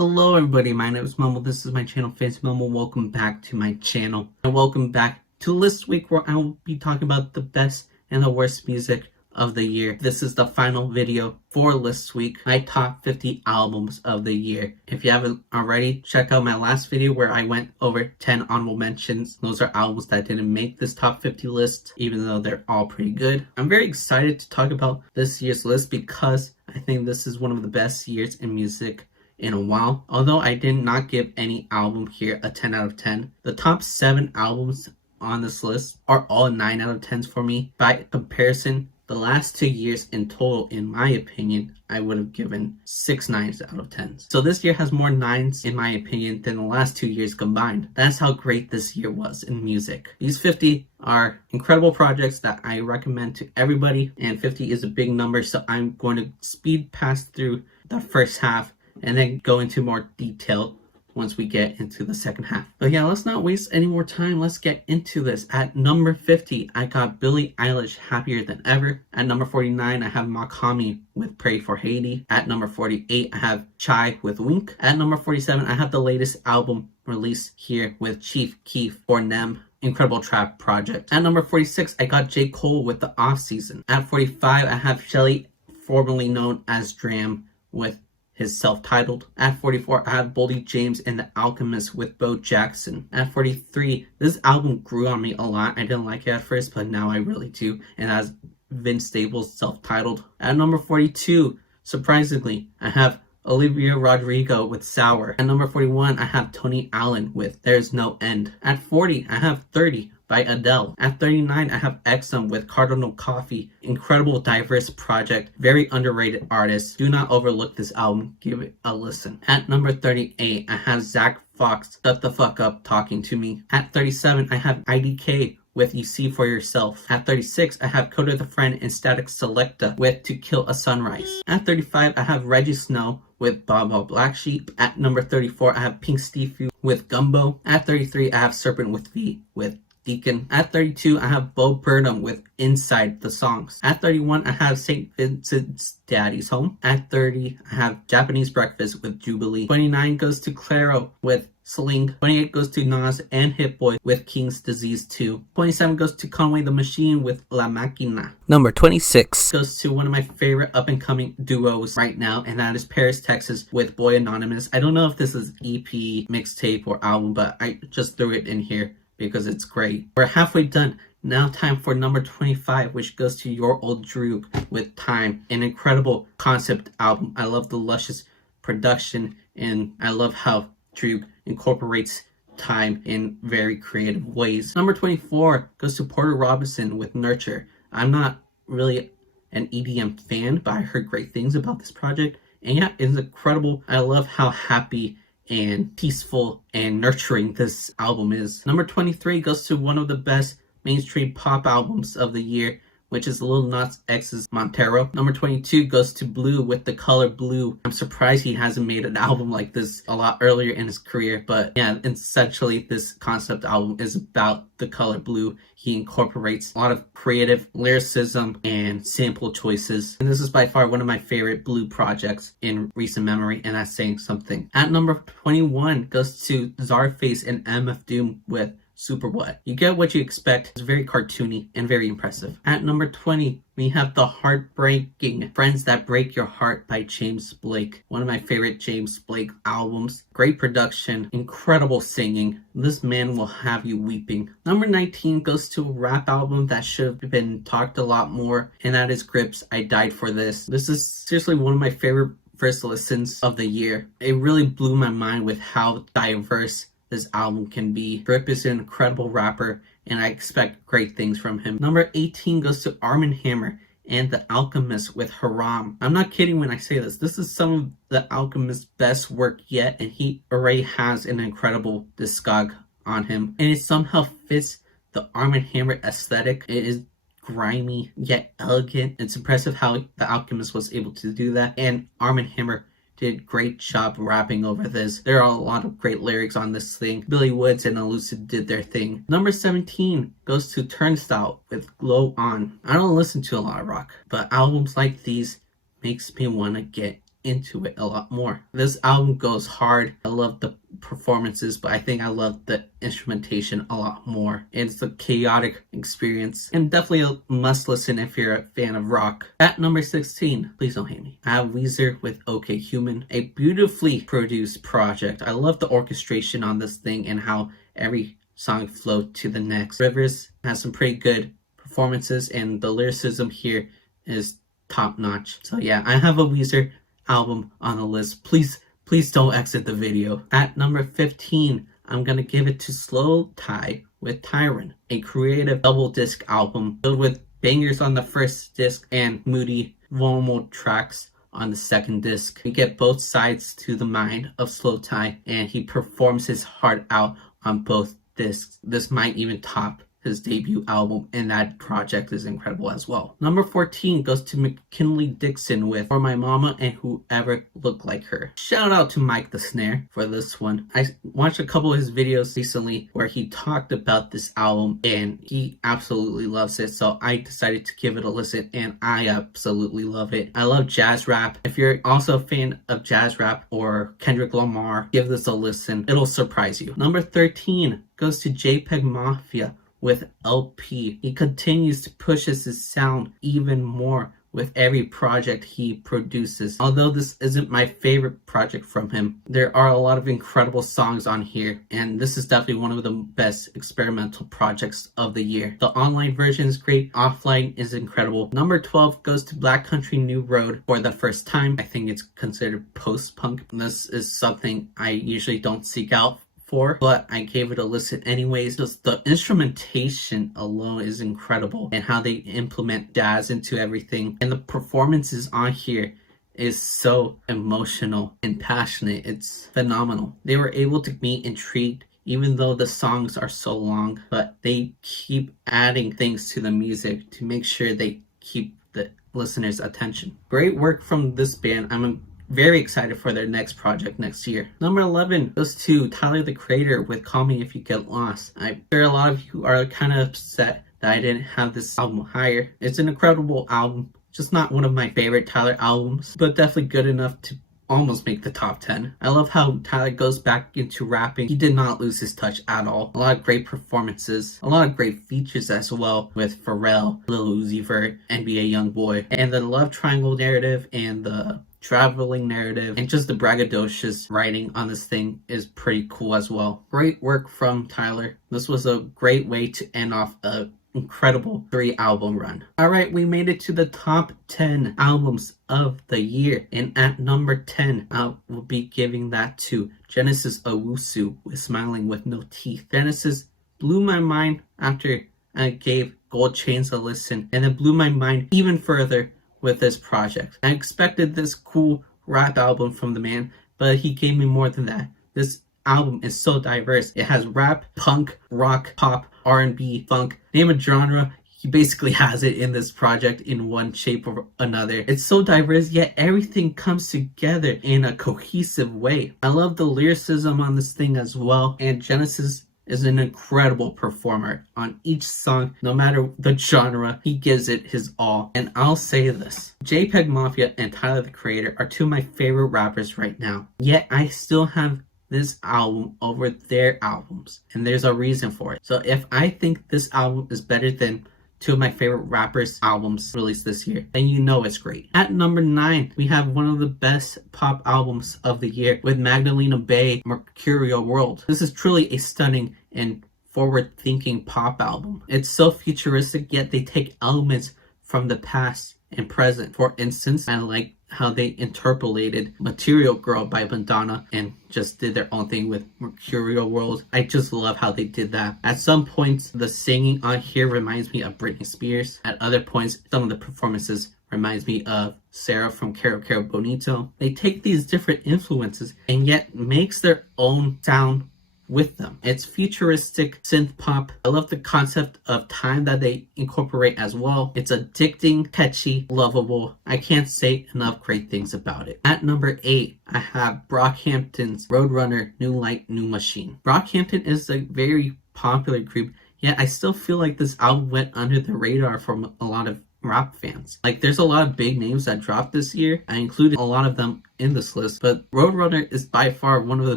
Hello everybody, my name is Momo. This is my channel, FancyMemo. Welcome back to my channel. And welcome back to List Week, where I will be talking about the best and the worst music of the year. This is the final video for List Week, my top 50 albums of the year. If you haven't already, check out my last video where I went over 10 honorable mentions. Those are albums that didn't make this top 50 list, even though they're all pretty good. I'm very excited to talk about this year's list because I think this is one of the best years in music in a while. Although I did not give any album here a 10 out of 10, the top 7 albums on this list are all 9 out of 10s for me. By comparison, the last 2 years in total, in my opinion, I would have given 6 9s out of 10s. So this year has more 9s, in my opinion, than the last 2 years combined. That's how great this year was in music. These 50 are incredible projects that I recommend to everybody, and 50 is a big number, so I'm going to speed past through the first half and then go into more detail once we get into the second half. But yeah, let's not waste any more time. Let's get into this. At number 50, I got Billie Eilish, Happier Than Ever. At number 49, I have Makami with Pray for Haiti. At number 48, I have Chai with Wink. At number 47, I have the latest album released here with Chief Keef, Burnham. Incredible trap project. At number 46, I got J. Cole with The Off Season. At 45, I have Shelly, formerly known as Dram, with his self-titled. At 44, I have Boldy James and The Alchemist with Bo Jackson. At 43, this album grew on me a lot. I didn't like it at first, but now I really do. And that's Vince Staples' self-titled. At number 42, surprisingly, I have Olivia Rodrigo with Sour. At number 41, I have Tony Allen with There's No End. At 40, I have 30 by Adele. At 39, I have Exum with Cardinal Coffee. Incredible, diverse project. Very underrated artist. Do not overlook this album. Give it a listen. At number 38, I have Zach Fox, Shut the Fuck Up Talking to Me. At 37, I have IDK with You See For Yourself. At 36, I have Coda the Friend and Static Selecta with To Kill a Sunrise. At 35, I have Reggie Snow with Baba Black Sheep. At number 34, I have Pink Stevie with Gumbo. At 33, I have Serpent with V with Deacon. At 32, I have Bo Burnham with Inside the Songs. At 31, I have St. Vincent's Daddy's Home. At 30, I have Japanese Breakfast with Jubilee. 29 goes to Claro with Sling. 28 goes to Nas and Hit Boy with King's Disease 2. 27 goes to Conway the Machine with La Máquina. Number 26 goes to one of my favorite up-and-coming duos right now, and that is Paris, Texas with Boy Anonymous. I don't know if this is EP, mixtape, or album, but I just threw it in here because it's great. We're halfway done. Now time for number 25, which goes to Your Old Droog with Time. An incredible concept album. I love the luscious production, and I love how Droog incorporates time in very creative ways. Number 24 goes to Porter Robinson with Nurture. I'm not really an EDM fan, but I heard great things about this project. And yeah, it's incredible. I love how happy and peaceful and nurturing this album is. Number 23 goes to one of the best mainstream pop albums of the year, which is Lil Nas X's Montero. Number 22 goes to Blue with The Color Blu. I'm surprised he hasn't made an album like this a lot earlier in his career, but yeah, essentially this concept album is about The Color Blu. He incorporates a lot of creative lyricism and sample choices, and this is by far one of my favorite Blue projects in recent memory, and that's saying something. At number 21 goes to Czarface and MF Doom with Super What. You get what you expect. It's very cartoony and very impressive. At number 20, we have the heartbreaking Friends That Break Your Heart by James Blake. One of my favorite James Blake albums. Great production, incredible singing. This man will have you weeping. Number 19 goes to a rap album that should have been talked a lot more, and that is Grip's I Died For This. This is seriously one of my favorite first listens of the year. It really blew my mind with how diverse this album can be. Grip is an incredible rapper, and I expect great things from him. Number 18 goes to Armand Hammer and The Alchemist with Haram. I'm not kidding when I say this. This is some of The Alchemist's best work yet, and he already has an incredible discog on him. And it somehow fits the Armand Hammer aesthetic. It is grimy yet elegant. It's impressive how The Alchemist was able to do that, and Armand Hammer did great job rapping over this. There are a lot of great lyrics on this thing. Billy Woods and Elucid did their thing. Number 17 goes to Turnstile with Glow On. I don't listen to a lot of rock, but albums like these makes me want to get into it a lot more. This album goes hard. I love the performances, but I think I love the instrumentation a lot more. It's a chaotic experience and definitely a must listen if you're a fan of rock. At number 16, please don't hate me, I have Weezer with OK Human, a beautifully produced project. I love the orchestration on this thing and how every song flowed to the next. Rivers has some pretty good performances and the lyricism here is top notch. So yeah, I have a Weezer album on the list. Please don't exit the video. At number 15, I'm gonna give it to Slow Tie with Tyron, a creative double disc album filled with bangers on the first disc and moody, vulnerable tracks on the second disc. We get both sides to the mind of Slow Tie, and he performs his heart out on both discs. This might even top his debut album, and that project is incredible as well. Number 14 goes to McKinley Dixon with For My Mama and Whoever Looked Like Her. Shout out to Mike the Snare for this one. I watched a couple of his videos recently where he talked about this album and he absolutely loves it, so I decided to give it a listen and I absolutely love it. I love jazz rap. If you're also a fan of jazz rap or Kendrick Lamar, give this a listen. It'll surprise you. Number 13 goes to JPEG Mafia with LP. He continues to push his sound even more with every project he produces. Although this isn't my favorite project from him, there are a lot of incredible songs on here, and this is definitely one of the best experimental projects of the year. The online version is great, offline is incredible. Number 12 goes to Black Country New Road for the first time. I think it's considered post-punk. This is something I usually don't seek out for, but I gave it a listen anyways. Just the instrumentation alone is incredible and how they implement jazz into everything, and the performances on here is so emotional and passionate. It's phenomenal. They were able to be intrigued even though the songs are so long, but they keep adding things to the music to make sure they keep the listener's attention. Great work from this band. I'm very excited for their next project next year. Number 11 goes to Tyler the Creator with Call Me If You Get Lost. I'm sure a lot of you are kind of upset that I didn't have this album higher. It's an incredible album, just not one of my favorite Tyler albums, but definitely good enough to almost make the top 10. I love how Tyler goes back into rapping. He did not lose his touch at all. A lot of great performances, a lot of great features as well with Pharrell, Lil Uzi Vert, NBA Youngboy, and the love triangle narrative and the traveling narrative and just the braggadocious writing on this thing is pretty cool as well. Great work from Tyler. This was a great way to end off a incredible 3-album run. Alright, we made it to the top 10 albums of the year, and at number 10 I will be giving that to Genesis Owusu with Smiling With No Teeth. Genesis blew my mind after I gave Gold Chains a listen, and it blew my mind even further with this project. I expected this cool rap album from the man, but he gave me more than that. This album is so diverse. It has rap, punk, rock, pop, R&B, funk, name a genre. He basically has it in this project in one shape or another. It's so diverse, yet everything comes together in a cohesive way. I love the lyricism on this thing as well, and Genesis is an incredible performer on each song. No matter the genre, he gives it his all. And I'll say this, JPEG Mafia and Tyler the Creator are two of my favorite rappers right now, yet I still have this album over their albums, and there's a reason for it. So if I think this album is better than two of my favorite rappers' albums released this year, then you know it's great. At number 9, we have one of the best pop albums of the year with Magdalena Bay, Mercurial World. This is truly a stunning and forward-thinking pop album. It's so futuristic, yet they take elements from the past and present. For instance, I like how they interpolated Material Girl by Madonna and just did their own thing with Mercurial World. I just love how they did that. At some points, the singing on here reminds me of Britney Spears. At other points, some of the performances reminds me of Sarah from Caro Caro Bonito. They take these different influences and yet makes their own sound with them. It's futuristic synth pop. I love the concept of time that they incorporate as well. It's addicting, catchy, lovable. I can't say enough great things about it. At number 8, I have Brockhampton's Roadrunner, New Light, New Machine. Brockhampton is a very popular group, yet I still feel like this album went under the radar for a lot of rap fans. Like, there's a lot of big names that dropped this year. I included a lot of them in this list, but ROADRUNNER is by far one of the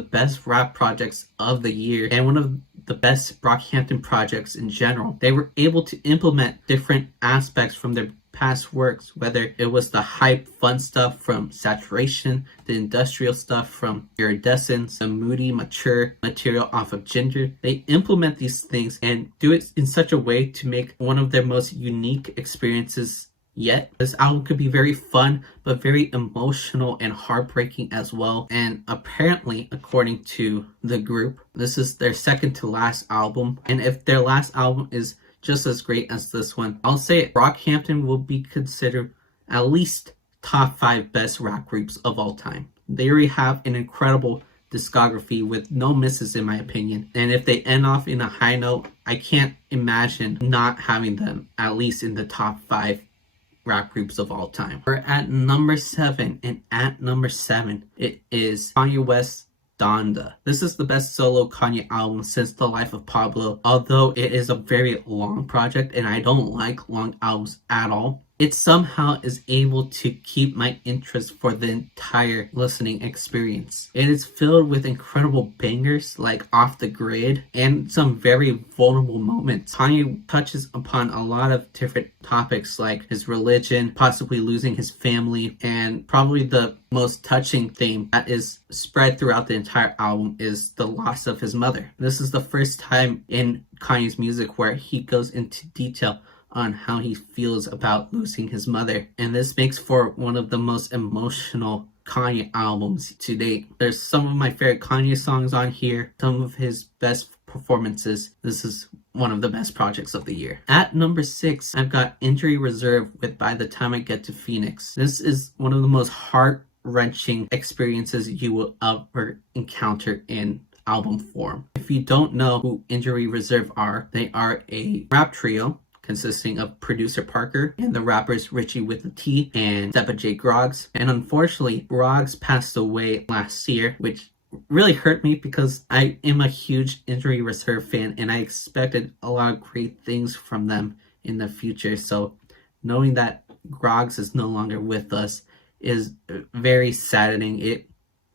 best rap projects of the year and one of the best Brockhampton projects in general. They were able to implement different aspects from their past works, whether it was the hype fun stuff from Saturation, the industrial stuff from Iridescence, the moody mature material off of Ginger. They implement these things and do it in such a way to make one of their most unique experiences yet. This album could be very fun, but very emotional and heartbreaking as well. And apparently, according to the group, this is their second to last album. And if their last album is just as great as this one, I'll say Brockhampton will be considered at least top 5 best rap groups of all time. They already have an incredible discography with no misses in my opinion, and if they end off in a high note, I can't imagine not having them at least in the top 5 rap groups of all time. We're at number 7, and at number 7 it is Kanye West's Donda. This is the best solo Kanye album since The Life of Pablo, although it is a very long project and I don't like long albums at all. It somehow is able to keep my interest for the entire listening experience. It is filled with incredible bangers like Off the Grid and some very vulnerable moments. Kanye touches upon a lot of different topics like his religion, possibly losing his family, and probably the most touching theme that is spread throughout the entire album is the loss of his mother. This is the first time in Kanye's music where he goes into detail on how he feels about losing his mother, and this makes for one of the most emotional Kanye albums to date. There's some of my favorite Kanye songs on here, some of his best performances. This is one of the best projects of the year. At number 6, I've got Injury Reserve with By the Time I Get to Phoenix. This is one of the most heart-wrenching experiences you will ever encounter in album form. If you don't know who Injury Reserve are, they are a rap trio consisting of producer Parker and the rappers Richie with a T and Steppa J Groggs. And unfortunately, Groggs passed away last year, which really hurt me because I am a huge Injury Reserve fan and I expected a lot of great things from them in the future. So knowing that Groggs is no longer with us is very saddening. It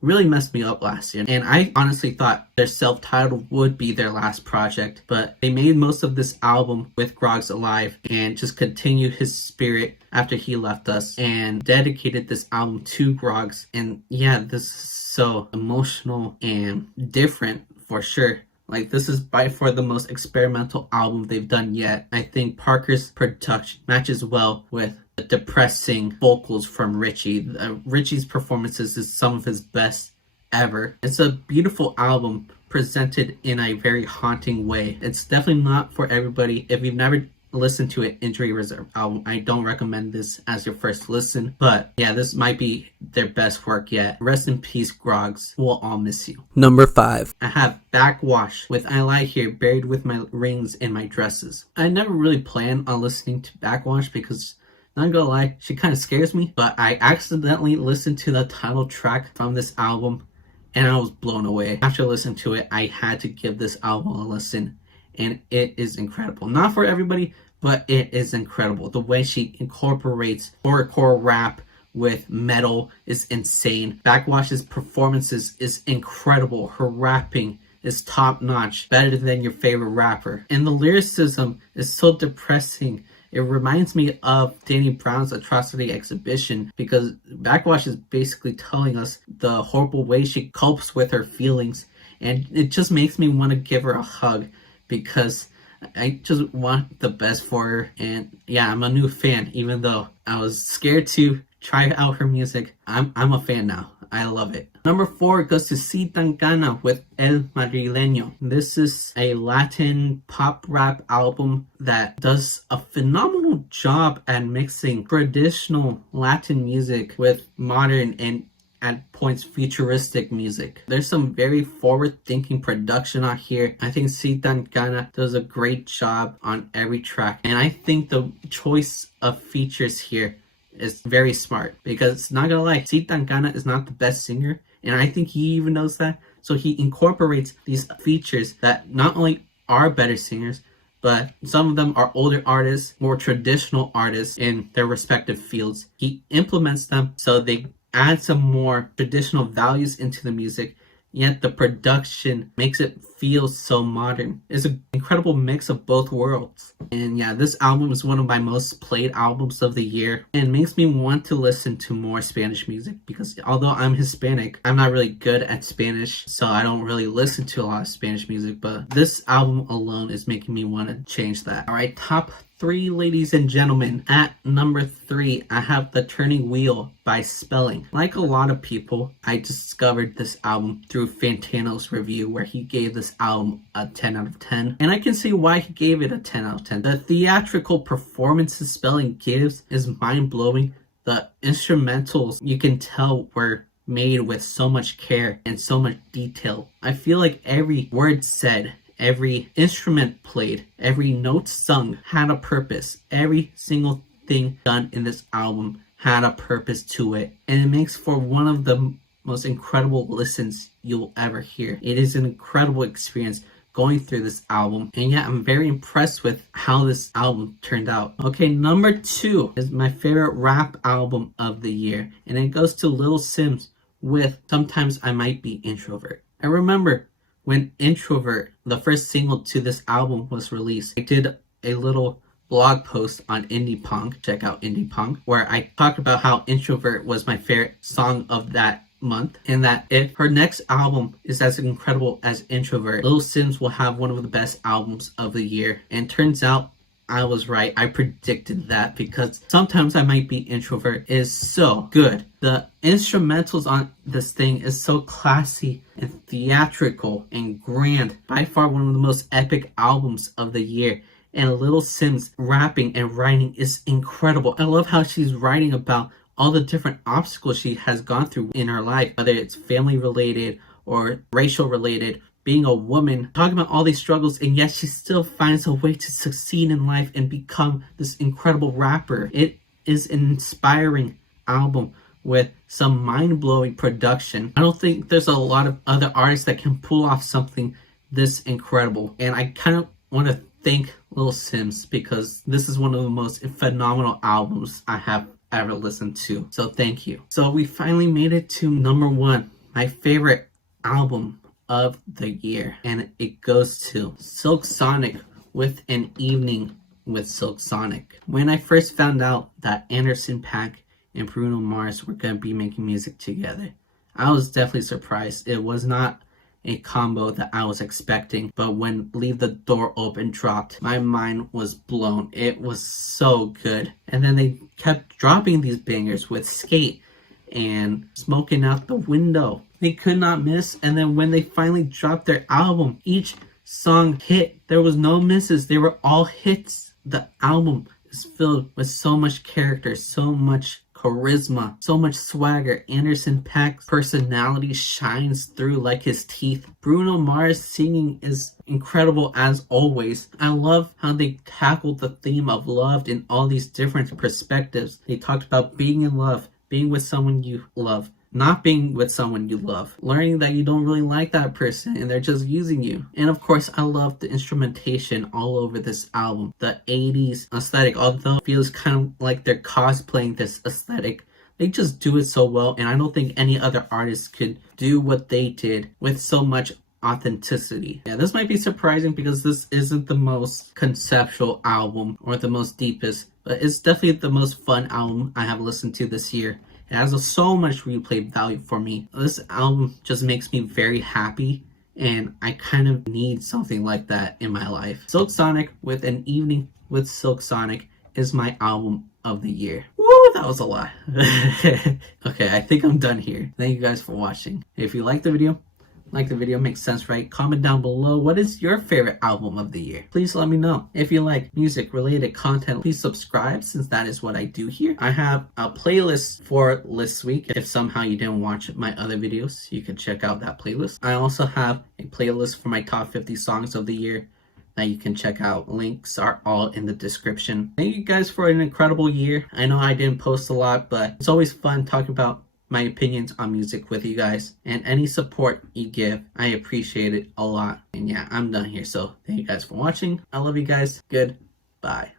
really messed me up last year, and I honestly thought their self-titled would be their last project, but they made most of this album with Groggs alive and just continued his spirit after he left us and dedicated this album to Groggs. And yeah, this is so emotional and different for sure. Like, this is by far the most experimental album they've done yet. I think Parker's production matches well with the depressing vocals from Richie. Richie's performances is some of his best ever. It's a beautiful album presented in a very haunting way. It's definitely not for everybody. If you've never listened to an Injury Reserve album, I don't recommend this as your first listen, but yeah, this might be their best work yet. Rest in peace, Groggs. We'll all miss you. Number 5, I have Backxwash with I Lie Here Buried With My Rings and My Dresses. I never really planned on listening to Backxwash because, not gonna lie, she kind of scares me, but I accidentally listened to the title track from this album and I was blown away. After listening to it, I had to give this album a listen, and it is incredible. Not for everybody, but it is incredible. The way she incorporates horrorcore rap with metal is insane. Backxwash's performances is incredible. Her rapping is top notch, better than your favorite rapper. And the lyricism is so depressing. It reminds me of Danny Brown's Atrocity Exhibition, because Backxwash is basically telling us the horrible way she copes with her feelings, and it just makes me want to give her a hug because I just want the best for her. And yeah, I'm a new fan, even though I was scared to try out her music. I'm a fan now. I love it. Number 4 goes to Si Tan Gana with El Madrileño. This is a Latin pop rap album that does a phenomenal job at mixing traditional Latin music with modern and at points futuristic music. There's some very forward-thinking production on here. I think Si Tan Gana does a great job on every track, and I think the choice of features here is very smart, because not gonna lie, Si Tan Gana is not the best singer, and I think he even knows that. So he incorporates these features that not only are better singers, but some of them are older artists, more traditional artists in their respective fields. He implements them so they add some more traditional values into the music, yet the production makes it feel so modern. It's an incredible mix of both worlds. And yeah, this album is one of my most played albums of the year, and makes me want to listen to more Spanish music, because although I'm Hispanic, I'm not really good at Spanish, so I don't really listen to a lot of Spanish music, but this album alone is making me want to change that. Alright, top 3, ladies and gentlemen. At number 3, I have The Turning Wheel by Spelling. Like a lot of people, I discovered this album through Fantano's review, where he gave this album a 10 out of 10. And I can see why he gave it a 10 out of 10. The theatrical performances Spelling gives is mind-blowing. The instrumentals, you can tell, were made with so much care and so much detail. I feel like every word said, every instrument played, every note sung had a purpose. Every single thing done in this album had a purpose to it, and it makes for one of the most incredible listens you'll ever hear. It is an incredible experience going through this album, and yeah, I'm very impressed with how this album turned out. Okay, number 2 is my favorite rap album of the year, and it goes to Lil Sims with Sometimes I Might Be Introvert. I remember when Introvert, the first single to this album, was released, I did a little blog post on Indie Punk, check out Indie Punk, where I talked about how Introvert was my favorite song of that month, and that if her next album is as incredible as Introvert, Lil Sims will have one of the best albums of the year. And turns out I was right. I predicted that, because Sometimes I Might Be Introvert is so good. The instrumentals on this thing is so classy and theatrical and grand. By far one of the most epic albums of the year. And Lil Sims rapping and writing is incredible. I love how she's writing about all the different obstacles she has gone through in her life, whether it's family related or racial related, being a woman, talking about all these struggles, and yet she still finds a way to succeed in life and become this incredible rapper. It is an inspiring album with some mind-blowing production. I don't think there's a lot of other artists that can pull off something this incredible, and I kind of want to thank Lil Sims, because this is one of the most phenomenal albums I have ever listened to. So thank you. So we finally made it to number 1, my favorite album of the year, and it goes to Silk Sonic with An Evening with Silk Sonic. When I first found out that Anderson .Paak and Bruno Mars were going to be making music together, I was definitely surprised. It was not a combo that I was expecting, but when Leave the Door Open dropped, my mind was blown. It was so good. And then they kept dropping these bangers with Skate and Smoking Out the Window. They could not miss. And then when they finally dropped their album, each song hit. There was no misses. They were all hits. The album is filled with so much character, so much charisma, so much swagger. Anderson .Paak's personality shines through like his teeth. Bruno Mars singing is incredible as always. I love how they tackled the theme of love in all these different perspectives. They talked about being in love, being with someone you love, not being with someone you love, learning that you don't really like that person and they're just using you. And of course, I love the instrumentation all over this album. The 80s aesthetic, although it feels kind of like they're cosplaying this aesthetic, they just do it so well, and I don't think any other artist could do what they did with so much authenticity. Yeah, this might be surprising because this isn't the most conceptual album or the most deepest, but it's definitely the most fun album I have listened to this year. It has so much replay value for me. This album just makes me very happy, and I kind of need something like that in my life. Silk Sonic with An Evening with Silk Sonic is my album of the year. Woo, that was a lot. Okay, I think I'm done here. Thank you guys for watching. If you liked the video, makes sense, right? Comment down below, what is your favorite album of the year? Please let me know. If you like music related content, please subscribe, since that is what I do here. I have a playlist for this week. If somehow you didn't watch my other videos, you can check out that playlist. I also have a playlist for my top 50 songs of the year that you can check out. Links are all in the description. Thank you guys for an incredible year. I know I didn't post a lot, but it's always fun talking about my opinions on music with you guys, and any support you give, I appreciate it a lot. And yeah, I'm done here, so thank you guys for watching. I love you guys. Goodbye.